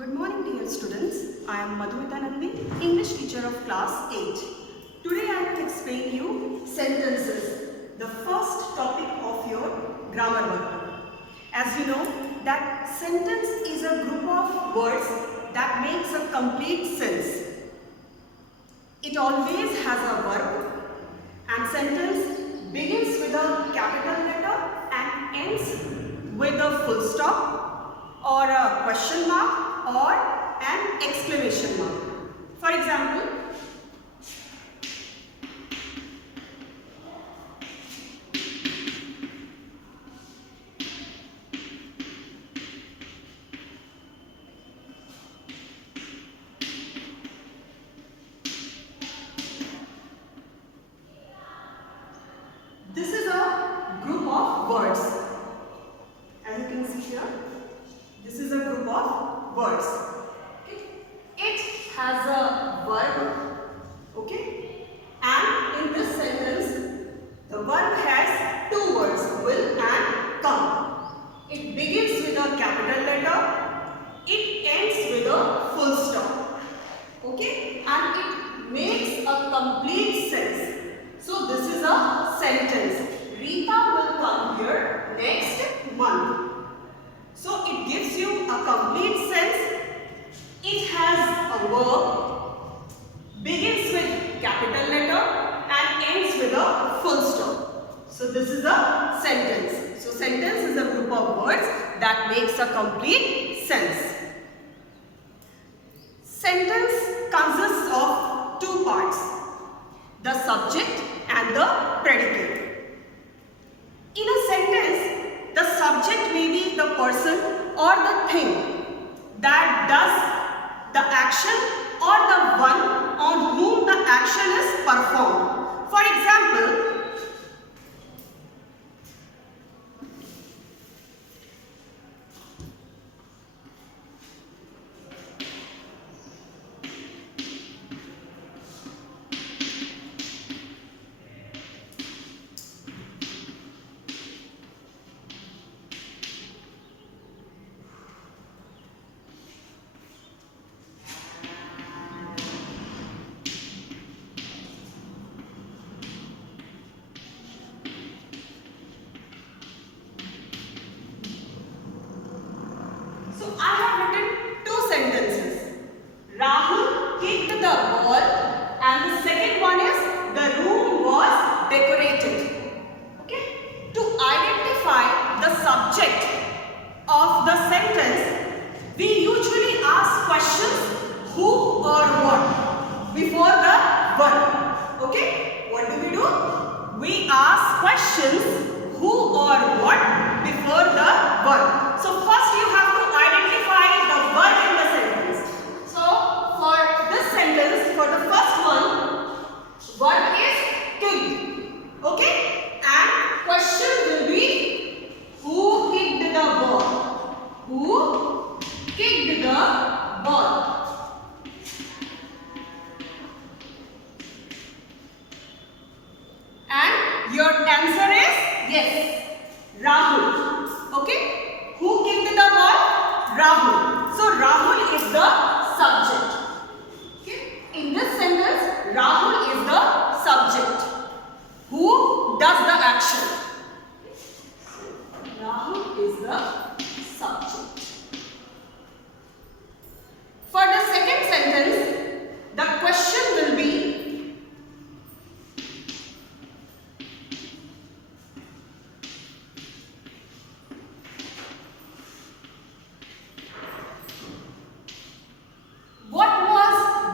Good morning dear students. I am Madhumita Nandi, English teacher of class 8. Today I will explain you sentences, the first topic of your grammar work. As you know that sentence is a group of words that makes a complete sense. It always has a verb and sentence begins with a capital letter and ends with a full stop or a question mark or an exclamation mark. For example, this is a group of words. As you can see here, this is a group of words. Okay. It has a verb. Okay. And in this sentence, the verb has two words, will and come. It begins with a capital letter. It ends with a full stop. Okay. And it makes a complete sense. So this is a sentence. Rita will come here next month. So it gives you a complete sense. It has a verb, begins with capital letter and ends with a full stop. So this is a sentence. So sentence is a group of words that makes a complete sense. Sentence consists of two parts, the subject and the predicate. In a sentence, the subject may be the person or the thing that does the action or the one on whom the action is performed. For example, so I have written two sentences. Rahul kicked the ball and the second one is the room was decorated. Okay? To identify the subject of the sentence, we usually ask questions who or what before the verb. Okay? What do? We ask questions who or what before the verb. So first you have to identify the verb in the sentence. So for this sentence, for the first one, verb is kicked. Okay? And question will be who kicked the ball? Who kicked the ball? And your answer is yes, Rahul. Okay? Who kicked the ball? Rahul. So Rahul is the subject. Okay? In this sentence, Rahul is the subject. Who does the action? Rahul is the subject. For the second sentence, the question will be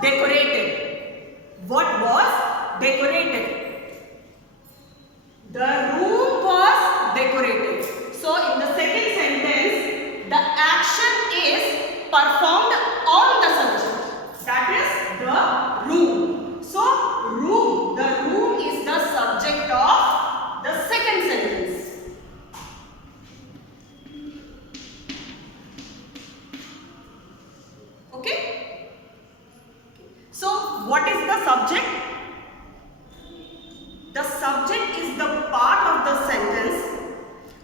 decorated. What was decorated? The room was decorated. So in the second sentence, the action is performed on the subject. That is the room. So room, the room is the subject of the second sentence. Okay? So, what is the subject? The subject is the part of the sentence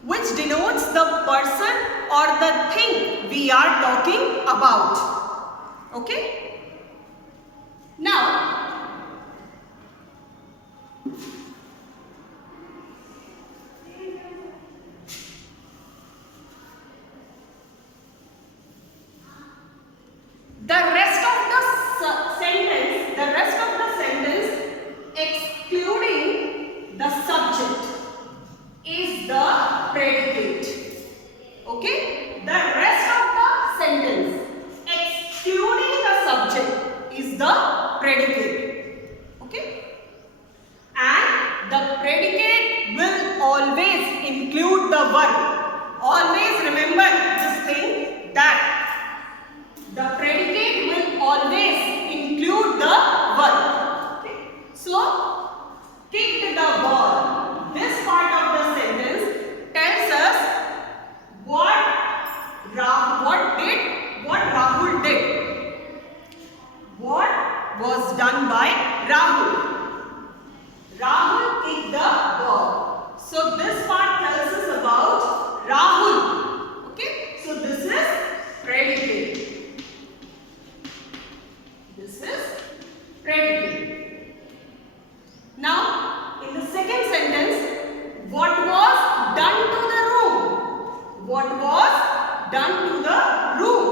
which denotes the person or the thing we are talking about. Okay? Now, the rest of the sentence excluding the subject is the predicate. Okay? The rest of the sentence excluding the subject is the predicate. Okay? And the predicate will always include the verb. Always remember this thing, that the predicate will always include the verb. Okay? So, kicked the ball. This part of the sentence tells us what Rahul did. What was done by Rahul? Rahul kicked the ball. So, this part tells us about Rahul. Okay? So, this is predicate. This is predicate. Now, in the second sentence, what was done to the room? What was done to the room?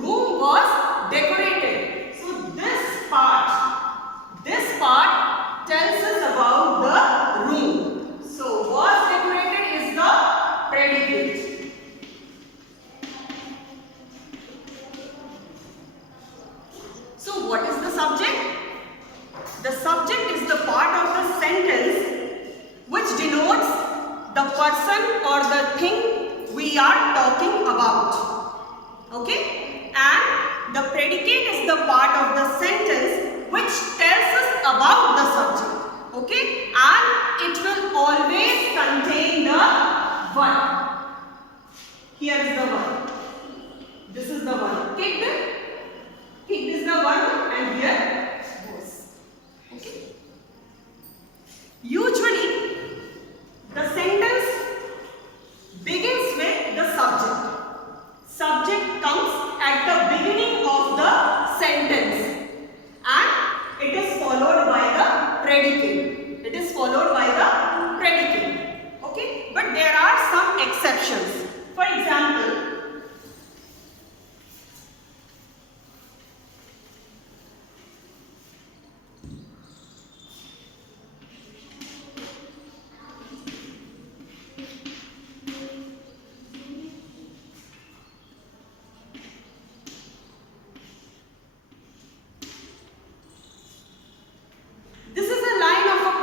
Room was decorated. So, this part tells us about the room. So, was decorated is the predicate. So, what is the subject? The subject is the part of the sentence which denotes the person or the thing we are talking about. Okay? And the predicate is the part of the sentence which tells us about the subject. Okay? And it will always contain the verb. Here is the verb. This is the verb. Kicked. Kicked is the verb and here was. Okay? Usually, the sentence begins with the subject. Subject comes at the beginning of the sentence and it is followed by the predicate. It is followed by the predicate. Okay? But there are some exceptions. For example,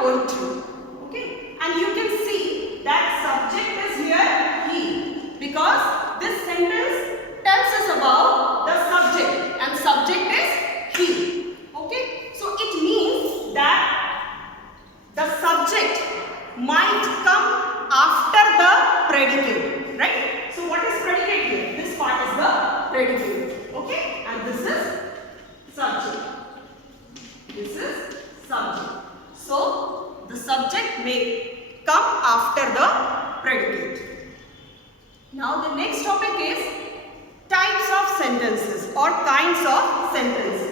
poetry. Okay? And you can see that subject is here he, because this sentence tells us about the subject and subject is he. Okay? So it means that the subject might come after the predicate. Right? So what is predicate here? This part is the predicate. Okay? And this is subject. This is subject. So, the subject may come after the predicate. Now, the next topic is types of sentences or kinds of sentences.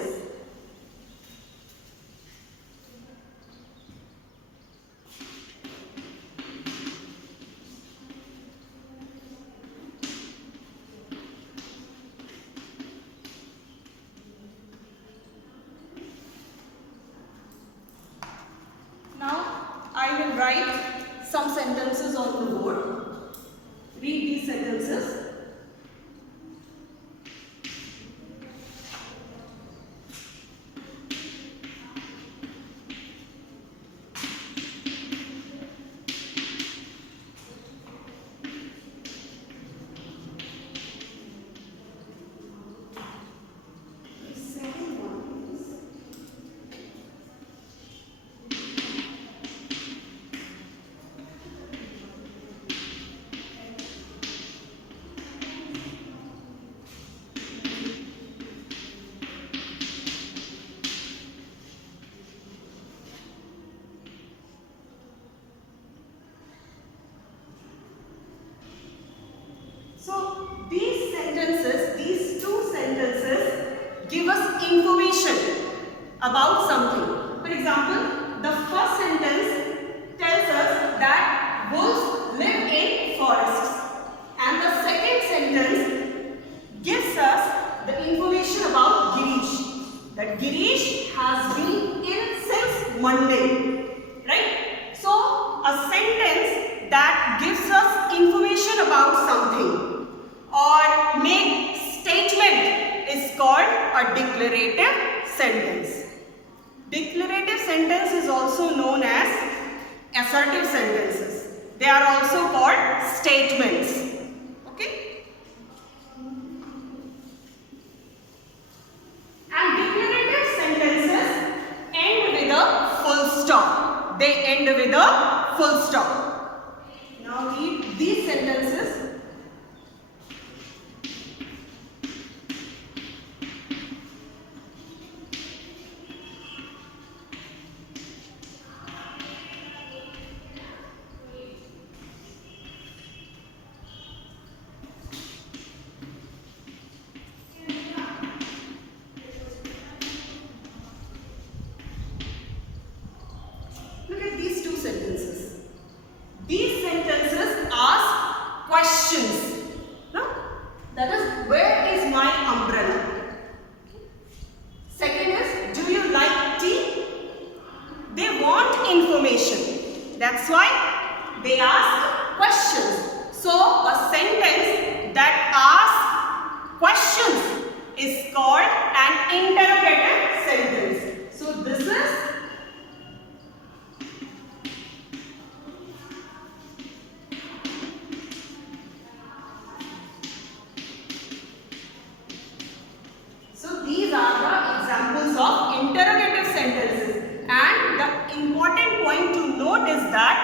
I will write some sentences on the board. Read these sentences. about something. For example, the first sentence tells us that wolves live in forests, and the second sentence gives us the information about Girish, that Girish has been ill since Monday, right? So a sentence that gives us information about something or make statement is called a declarative sentence. Declarative sentence is also known as assertive sentences. They are also called statements. Okay? And declarative sentences end with a full stop. They end with a full stop. Now read these sentences. Look at these two sentences. These sentences ask questions. No? That is, where is my umbrella? Second is, do you like tea? They want information. That's why they ask questions. So, a sentence that asks questions is called an interrogative sentence. So, this is these are the examples of interrogative sentences, and the important point to note is that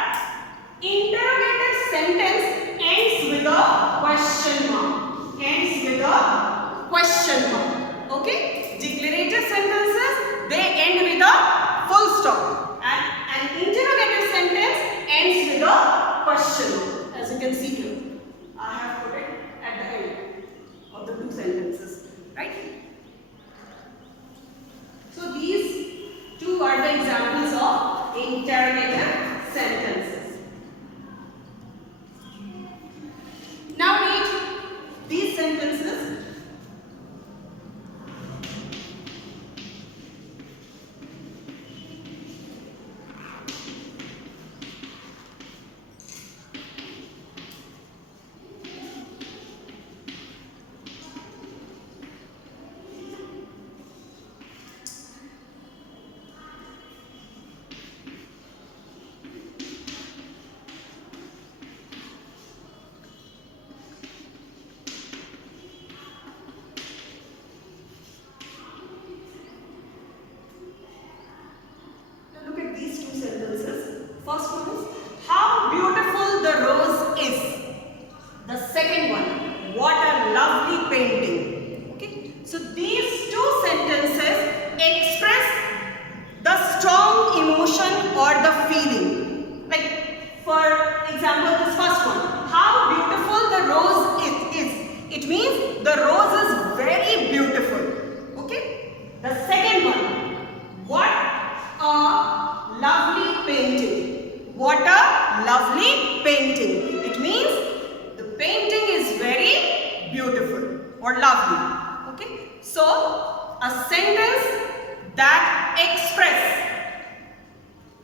interrogative sentence ends with a question mark. Ends with a question mark. Okay? Declarative sentences, they end with a full stop, and an interrogative sentence ends with a question mark. As you can see here, I have put it at the end of the two sentences. Right? So these two are the examples of interrogative sentences. Now read these sentences. First one is, how beautiful the rose is. The second one, what a lovely painting. Okay, so these two sentences express the strong emotion or the feeling. Like, for example, this first one, how beautiful the rose is. It means the rose is very beautiful. Okay, the second one, what a lovely painting. What a lovely painting. It means the painting is very beautiful or lovely. Okay. So, a sentence that expresses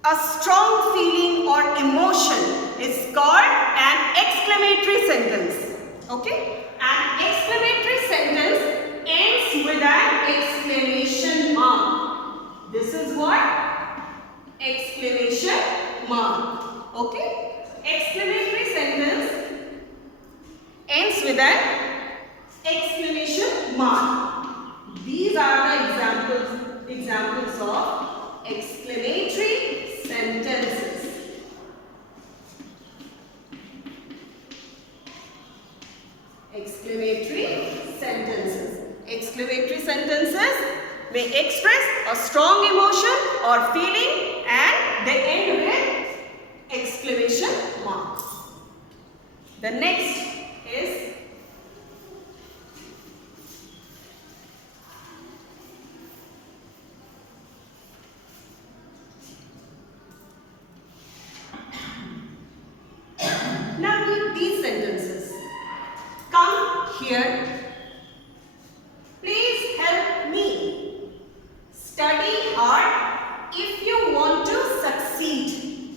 a strong feeling or emotion is called an exclamatory sentence. Okay. An exclamatory sentence ends with an exclamation mark. This is what? Exclamation mark. Okay. Exclamatory sentence ends with an exclamation mark. These are the examples of exclamatory sentences. Exclamatory sentences. Exclamatory sentences may express a strong emotion or feeling, and they end with exclamation mark. The next is here. Please help me. Study hard if you want to succeed.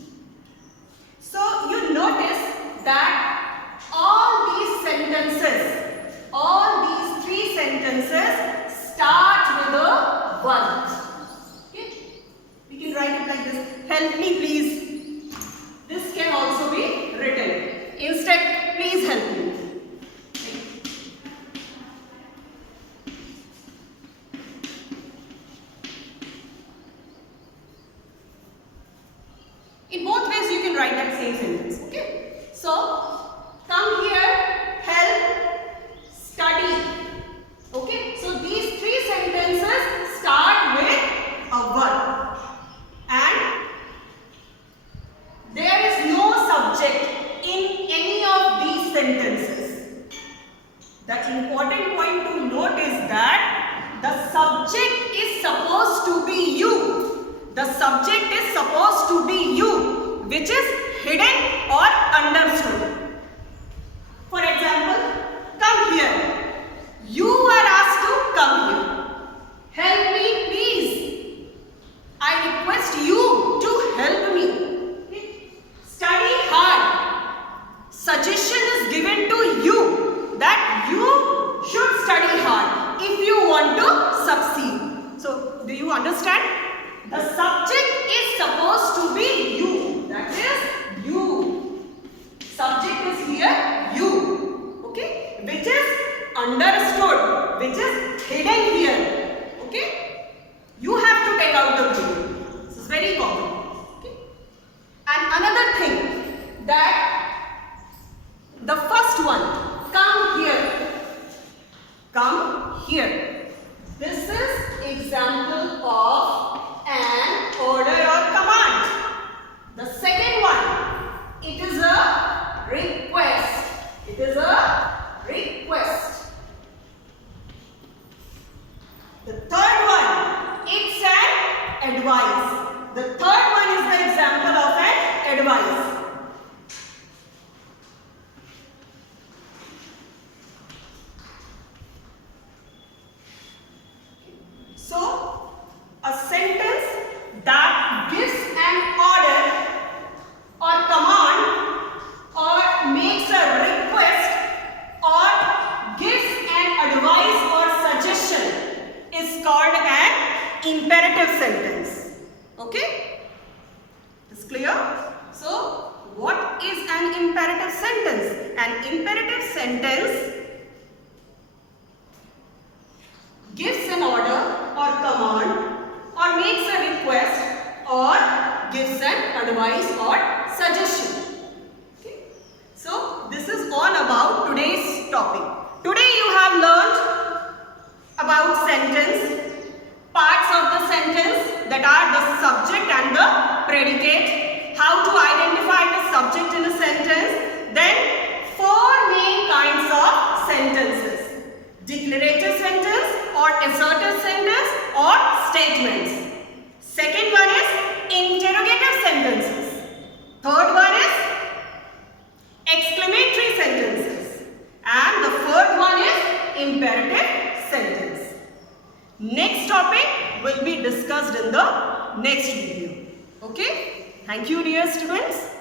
So you notice that all these sentences, all these three sentences start with a one. Okay? We can write it like this. Help me please. This can also be written. Instead, please help me. In both ways you can write that same sentence. Okay? So, come here, help, study. Okay? So, these three sentences start with a verb. And there is no subject in any of these sentences. The important point to note is that the subject is supposed to be you. The subject is supposed to be you, which is hidden or understood. For example, come here. You are asked to come here. Help me please. I request you to help me. Study hard. Suggestion is given to you that you should study hard if you want to succeed. So, do you understand? The subject is supposed to be you. That is you. Subject is here you. Okay? Which is understood. Which is hidden here. Okay? You have to take out the meaning. This is very common. Okay? And another thing that the first one, come here. Come here. This is example of an order or command. The second one, it is a request. It is a request. The third one, it's an advice. The third one is the example of an advice. So, a sentence that gives an order or command or makes a request or gives an advice or suggestion is called an imperative sentence. Okay? Is clear? So, what is an imperative sentence? An imperative sentence gives an order or command or makes a request or gives an advice or suggestion. Okay? So, this is all about today's topic. Today you have learned about sentence, parts of the sentence that are the subject and the predicate, how to identify the subject in a sentence, then four main kinds of sentences. Declarative sentence or assertive sentence or statements. Second one is interrogative sentences. Third one is exclamatory sentences. And the fourth one is imperative sentence. Next topic will be discussed in the next video. Okay? Thank you, dear students.